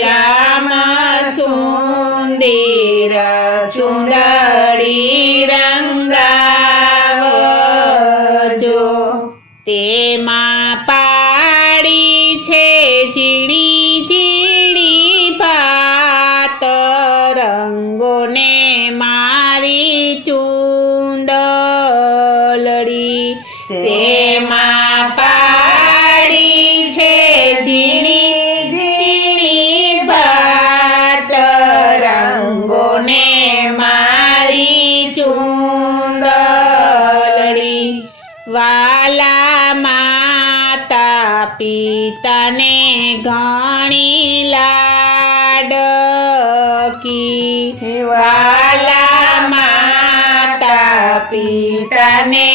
શ્યામ સુંદર ચુંદડી રંગાવજો તેમાં પાડી છે ઝીણી ઝીણી ભાત રંગોને મારી ચુંદડી તેમાં પાડી છે ઝીણી ઝીણી ભાત રંગોને મારી ચુંદડી વાલા માતા પિતાને ઘણી લાડકી વાલા માતા પિતાને